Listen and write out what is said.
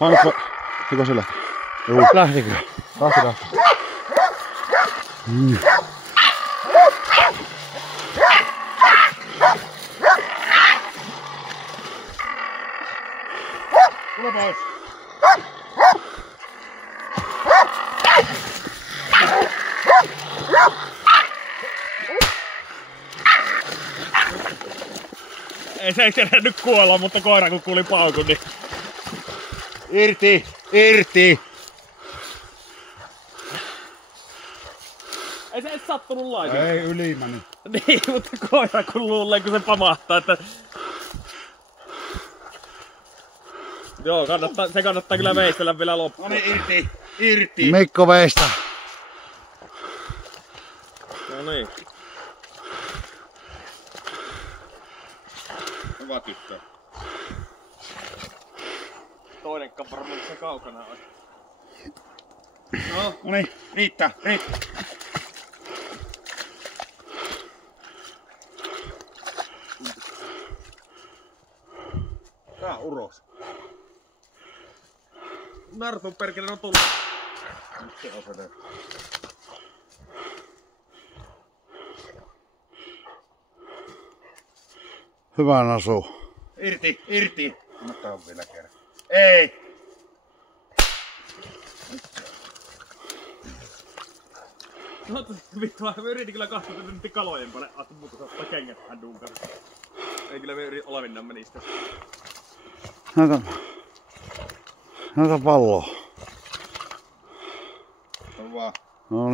Hankko, eikö se lähti? Juu. Lähtikö? Lähti. Tule pois. Ei se kerännyt kuolla, mutta koira kun kuuli paukun, niin... Irti! Irti! Ei se edes sattunut laisinkaan. Ei ylimäni. Niin, mutta koira kun luulee, kun se pamahtaa, että... Joo, se kannattaa kyllä veistellä vielä loppuun. No niin, irti! Irti! Mikko veistä! No niin. Hyvä tyttö. Toinen varmaan se kaukana on. No niin, riittää. Tää uros. Nartun perkele on tullut. Se on se. Hyvä nasu. Irti. Annetaan vielä kerran. Ei! No vittu, mä yritin kyllä katsoa, että nyt kalojen päälle. Ajattelin muuta saattaa kengät vähän dunkata. Ei kyllä me yritin olavinnaan meni sitä. Näytä palloa. On vaan. No niin.